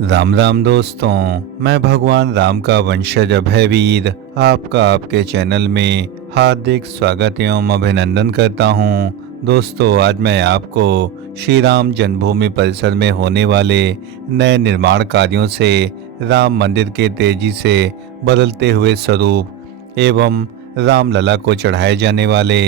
राम राम दोस्तों। मैं भगवान राम का वंशज अभयवीर आपका आपके चैनल में हार्दिक स्वागत एवं अभिनंदन करता हूं। दोस्तों, आज मैं आपको श्री राम जन्मभूमि परिसर में होने वाले नए निर्माण कार्यों से राम मंदिर के तेजी से बदलते हुए स्वरूप एवं रामलला को चढ़ाए जाने वाले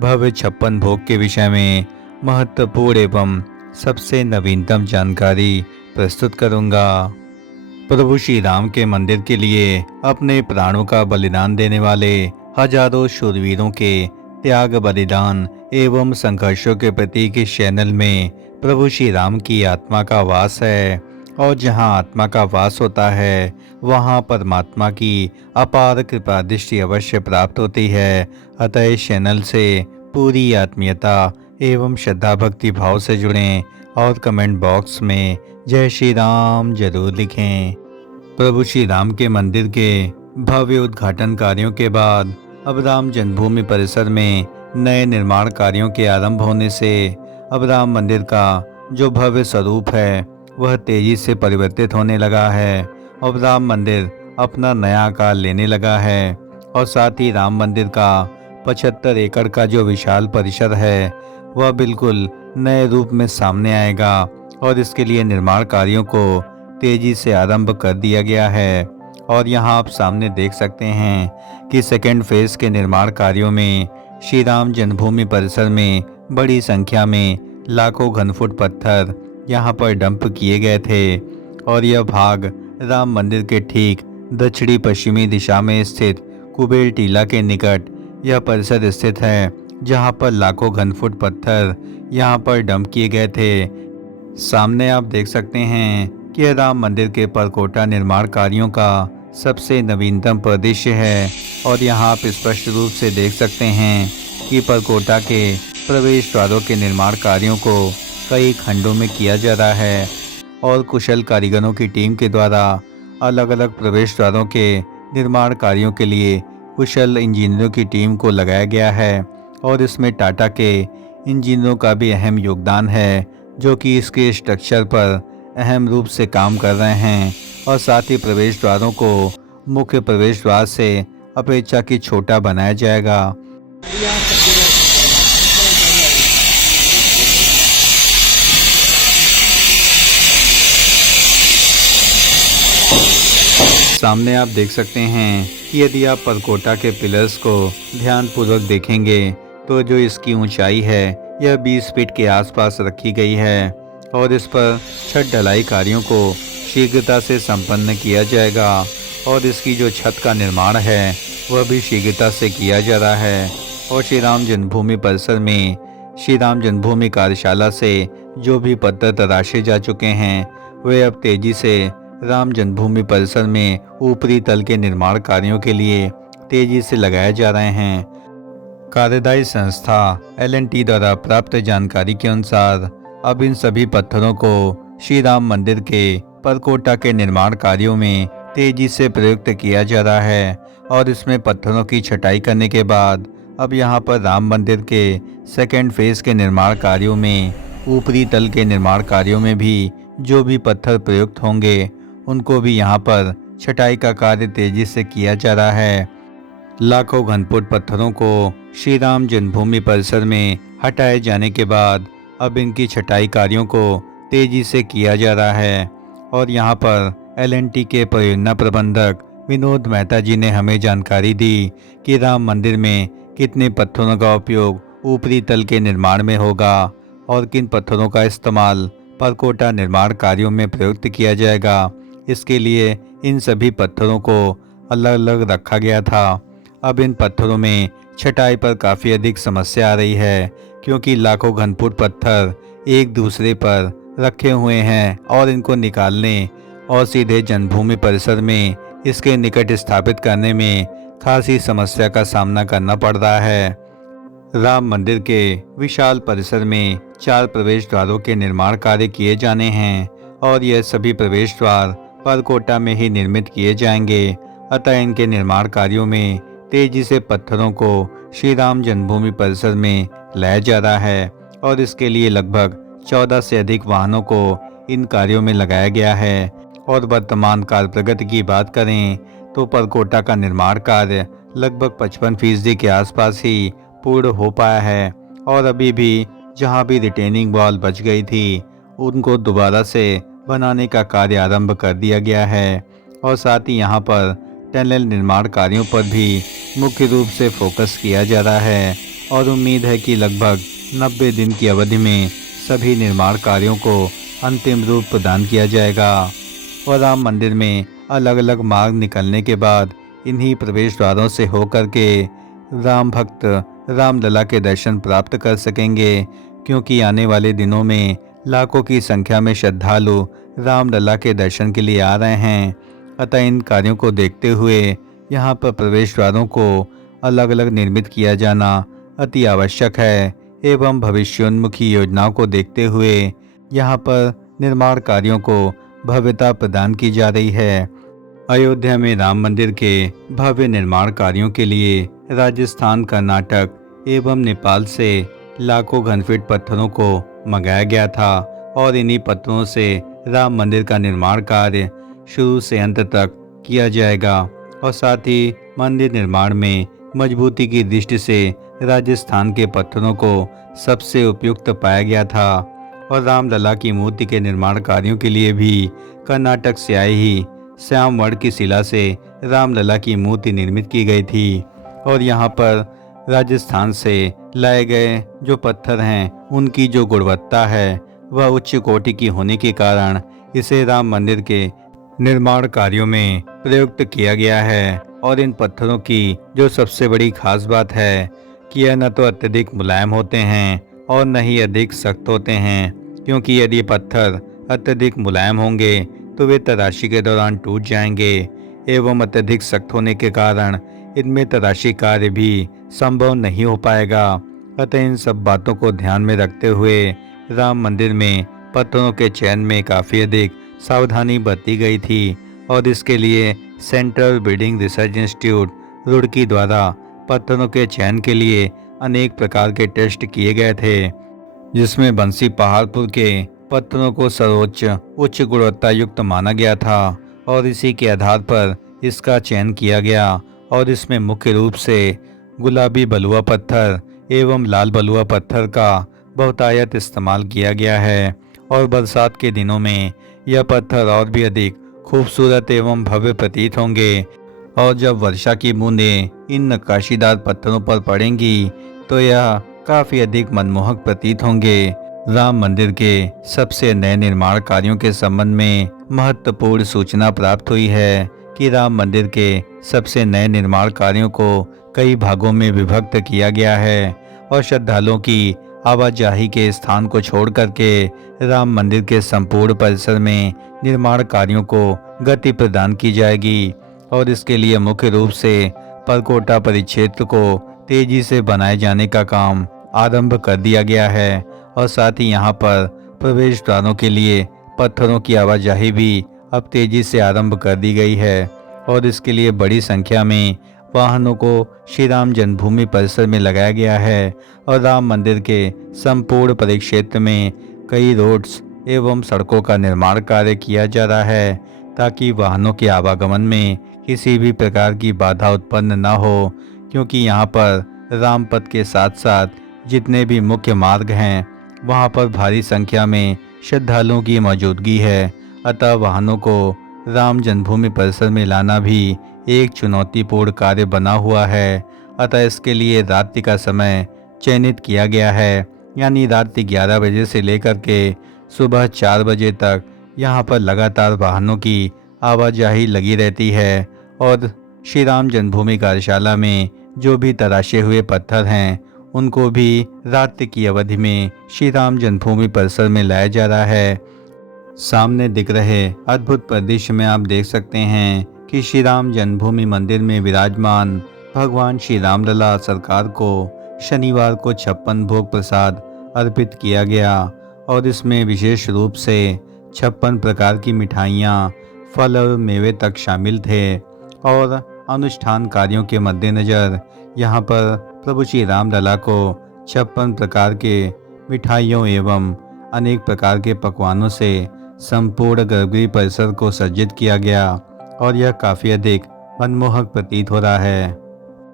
भव्य 56 भोग के विषय में महत्वपूर्ण एवं सबसे नवीनतम जानकारी प्रस्तुत करूंगा। प्रभु श्री राम के मंदिर के लिए अपने प्राणों का बलिदान देने वाले हजारों शूरवीरों के त्याग, बलिदान एवं संघर्षों के प्रतीक इस चैनल में प्रभु श्री राम की आत्मा का वास है। और जहां आत्मा का वास होता है वहां परमात्मा की अपार कृपा दृष्टि अवश्य प्राप्त होती है। अतः इस चैनल से पूरी आत्मीयता एवं श्रद्धा भक्ति भाव से जुड़ें और कमेंट बॉक्स में जय श्री राम जरूर लिखें। प्रभु श्री राम के मंदिर के भव्य उद्घाटन कार्यों के बाद अब राम जन्मभूमि परिसर में नए निर्माण कार्यों के आरंभ होने से अब राम मंदिर का जो भव्य स्वरूप है वह तेजी से परिवर्तित होने लगा है। अब राम मंदिर अपना नया आकार लेने लगा है और साथ ही राम मंदिर का 75 एकड़ का जो विशाल परिसर है वह बिल्कुल नए रूप में सामने आएगा। और इसके लिए निर्माण कार्यों को तेजी से आरंभ कर दिया गया है। और यहाँ आप सामने देख सकते हैं कि सेकेंड फेज के निर्माण कार्यों में श्री राम जन्मभूमि परिसर में बड़ी संख्या में लाखों घनफुट पत्थर यहाँ पर डंप किए गए थे। और यह भाग राम मंदिर के ठीक दक्षिणी पश्चिमी दिशा में स्थित कुबेर टीला के निकट यह परिसर स्थित है, जहाँ पर लाखों घनफुट पत्थर यहाँ पर डंप किए गए थे। सामने आप देख सकते हैं कि राम मंदिर के परकोटा निर्माण कार्यों का सबसे नवीनतम परिदृश्य है। और यहाँ आप स्पष्ट रूप से देख सकते हैं कि परकोटा के प्रवेश द्वारों के निर्माण कार्यों को कई खंडों में किया जा रहा है और कुशल कारीगरों की टीम के द्वारा अलग अलग प्रवेश द्वारों के निर्माण कार्यों के लिए कुशल इंजीनियरों की टीम को लगाया गया है। और इसमें टाटा के इंजीनियरों का भी अहम योगदान है, जो कि इसके स्ट्रक्चर पर अहम रूप से काम कर रहे हैं। और साथ ही प्रवेश द्वारों को मुख्य प्रवेश द्वार से अपेक्षाकृत छोटा बनाया जाएगा। सामने आप देख सकते हैं कि यदि आप परकोटा के पिलर्स को ध्यानपूर्वक देखेंगे तो जो इसकी ऊंचाई है यह 20 फीट के आसपास रखी गई है। और इस पर छत ढलाई कार्यों को शीघ्रता से संपन्न किया जाएगा। और इसकी जो छत का निर्माण है वह भी शीघ्रता से किया जा रहा है। और श्री राम जन्मभूमि परिसर में श्री राम जन्मभूमि कार्यशाला से जो भी पत्थर तराशे जा चुके हैं वे अब तेजी से राम जन्मभूमि परिसर में ऊपरी तल के निर्माण कार्यों के लिए तेजी से लगाए जा रहे हैं। कार्यदायी संस्था L&T द्वारा प्राप्त जानकारी के अनुसार अब इन सभी पत्थरों को श्री राम मंदिर के परकोटा के निर्माण कार्यों में तेजी से प्रयुक्त किया जा रहा है। और इसमें पत्थरों की छटाई करने के बाद अब यहाँ पर राम मंदिर के सेकेंड फेज के निर्माण कार्यों में ऊपरी तल के निर्माण कार्यों में भी जो भी पत्थर प्रयुक्त होंगे उनको भी यहाँ पर छटाई का कार्य तेजी से किया जा रहा है। लाखों घनफुट पत्थरों को श्री राम जन्मभूमि परिसर में हटाए जाने के बाद अब इनकी छटाई कार्यों को तेजी से किया जा रहा है। और यहाँ पर L&T के परियोजना प्रबंधक विनोद मेहता जी ने हमें जानकारी दी कि राम मंदिर में कितने पत्थरों का उपयोग ऊपरी तल के निर्माण में होगा और किन पत्थरों का इस्तेमाल परकोटा निर्माण कार्यों में प्रयुक्त किया जाएगा। इसके लिए इन सभी पत्थरों को अलग अलग रखा गया था। अब इन पत्थरों में छटाई पर काफ़ी अधिक समस्या आ रही है, क्योंकि लाखों घनफुट पत्थर एक दूसरे पर रखे हुए हैं और इनको निकालने और सीधे जन्मभूमि परिसर में इसके निकट स्थापित करने में खासी समस्या का सामना करना पड़ रहा है। राम मंदिर के विशाल परिसर में 4 प्रवेश द्वारों के निर्माण कार्य किए जाने हैं और यह सभी प्रवेश द्वार परकोटा में ही निर्मित किए जाएंगे। अतः इनके निर्माण कार्यों में तेजी से पत्थरों को श्री राम जन्मभूमि परिसर में लाया जा रहा है। और इसके लिए लगभग 14 से अधिक वाहनों को इन कार्यों में लगाया गया है। और वर्तमान कार्य प्रगति की बात करें तो परकोटा का निर्माण कार्य लगभग 55% के आसपास ही पूर्ण हो पाया है और अभी भी जहां भी रिटेनिंग वॉल बच गई थी उनको दोबारा से बनाने का कार्य आरंभ कर दिया गया है और साथ ही यहां पर टनल निर्माण कार्यों पर भी मुख्य रूप से फोकस किया जा रहा है और उम्मीद है कि लगभग 90 दिन की अवधि में सभी निर्माण कार्यों को अंतिम रूप प्रदान किया जाएगा और राम मंदिर में अलग अलग मार्ग निकलने के बाद इन्हीं प्रवेश द्वारों से होकर के राम भक्त रामलला के दर्शन प्राप्त कर सकेंगे, क्योंकि आने वाले दिनों में लाखों की संख्या में श्रद्धालु रामलला के दर्शन के लिए आ रहे हैं। अतः इन कार्यों को देखते हुए यहाँ पर प्रवेश द्वारों को अलग अलग निर्मित किया जाना अति आवश्यक है एवं भविष्योन्मुखी योजनाओं को देखते हुए यहाँ पर निर्माण कार्यों को भव्यता प्रदान की जा रही है। अयोध्या में राम मंदिर के भव्य निर्माण कार्यों के लिए राजस्थान, कर्नाटक एवं नेपाल से लाखों घनफीट पत्थरों को मंगाया गया था और इन्हीं पत्थरों से राम मंदिर का निर्माण कार्य शुरू से अंत तक किया जाएगा और साथ ही मंदिर निर्माण में मजबूती की दृष्टि से राजस्थान के पत्थरों को सबसे उपयुक्त पाया गया था और रामलला की मूर्ति के निर्माण कार्यों के लिए भी कर्नाटक से आई ही श्यामवर्ण की शिला से रामलला की मूर्ति निर्मित की गई थी और यहाँ पर राजस्थान से लाए गए जो पत्थर हैं उनकी जो गुणवत्ता है वह उच्च कोटि की होने के कारण इसे राम मंदिर के निर्माण कार्यों में प्रयुक्त किया गया है। और इन पत्थरों की जो सबसे बड़ी खास बात है कि यह न तो अत्यधिक मुलायम होते हैं और न ही अधिक सख्त होते हैं, क्योंकि यदि पत्थर अत्यधिक मुलायम होंगे तो वे तराशी के दौरान टूट जाएंगे एवं अत्यधिक सख्त होने के कारण इनमें तराशी कार्य भी संभव नहीं हो पाएगा। अतः इन सब बातों को ध्यान में रखते हुए राम मंदिर में पत्थरों के चयन में काफ़ी अधिक सावधानी बरती गई थी और इसके लिए central building research institute Roorkee द्वारा पत्थरों के चयन के लिए अनेक प्रकार के टेस्ट किए गए थे, जिसमें बंसी पहाड़पुर के पत्थरों को सर्वोच्च उच्च गुणवत्ता युक्त माना गया था और इसी के आधार पर इसका चयन किया गया और इसमें मुख्य रूप से गुलाबी बलुआ पत्थर एवं लाल बलुआ पत्थर का बहुतायत इस्तेमाल किया गया है और बरसात के दिनों में यह पत्थर और भी अधिक खूबसूरत एवं भव्य प्रतीत होंगे और जब वर्षा की बूंदें इन नक्काशीदार पत्थरों पर पड़ेंगी तो यह काफ़ी अधिक मनमोहक प्रतीत होंगे। राम मंदिर के सबसे नए निर्माण कार्यों के संबंध में महत्वपूर्ण सूचना प्राप्त हुई है कि राम मंदिर के सबसे नए निर्माण कार्यों को कई भागों में विभक्त किया गया है और श्रद्धालुओं की आवाजाही के स्थान को छोड़ करके राम मंदिर के संपूर्ण परिसर में निर्माण कार्यों को गति प्रदान की जाएगी और इसके लिए मुख्य रूप से परकोटा परिक्षेत्र को तेजी से बनाए जाने का काम आरंभ कर दिया गया है और साथ ही यहाँ पर प्रवेश द्वारों के लिए पत्थरों की आवाजाही भी अब तेजी से आरंभ कर दी गई है और इसके लिए बड़ी संख्या में वाहनों को श्री राम जन्मभूमि परिसर में लगाया गया है और राम मंदिर के संपूर्ण परिक्षेत्र में कई रोड्स एवं सड़कों का निर्माण कार्य किया जा रहा है ताकि वाहनों के आवागमन में किसी भी प्रकार की बाधा उत्पन्न न हो, क्योंकि यहाँ पर रामपथ के साथ साथ जितने भी मुख्य मार्ग हैं वहाँ पर भारी संख्या में श्रद्धालुओं की मौजूदगी है। अतः वाहनों को राम जन्मभूमि परिसर में लाना भी एक चुनौतीपूर्ण कार्य बना हुआ है। अतः इसके लिए रात्रि का समय चयनित किया गया है, यानी रात्रि 11 बजे से लेकर के सुबह 4 बजे तक यहाँ पर लगातार वाहनों की आवाजाही लगी रहती है और श्री राम जन्मभूमि कार्यशाला में जो भी तराशे हुए पत्थर हैं उनको भी रात्रि की अवधि में श्री राम जन्मभूमि परिसर में लाया जा रहा है। सामने दिख रहे अद्भुत परिदृश्य में आप देख सकते हैं कि श्री राम जन्मभूमि मंदिर में विराजमान भगवान श्री रामलला सरकार को शनिवार को 56 भोग प्रसाद अर्पित किया गया और इसमें विशेष रूप से 56 प्रकार की मिठाइयाँ, फल और मेवे तक शामिल थे और अनुष्ठान कार्यों के मद्देनज़र यहाँ पर प्रभु श्री रामलला को 56 प्रकार के मिठाइयों एवं अनेक प्रकार के पकवानों से संपूर्ण गर्भगृह परिसर को सज्जित किया गया और यह काफ़ी अधिक मनमोहक प्रतीत हो रहा है।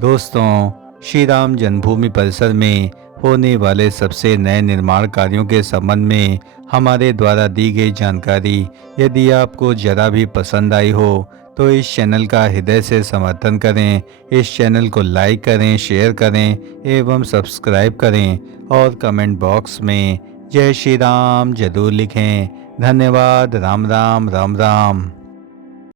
दोस्तों, श्री राम जन्मभूमि परिसर में होने वाले सबसे नए निर्माण कार्यों के संबंध में हमारे द्वारा दी गई जानकारी यदि आपको ज़रा भी पसंद आई हो तो इस चैनल का हृदय से समर्थन करें, इस चैनल को लाइक करें, शेयर करें एवं सब्सक्राइब करें और कमेंट बॉक्स में जय श्री राम जरूर लिखें। धन्यवाद। राम राम राम राम।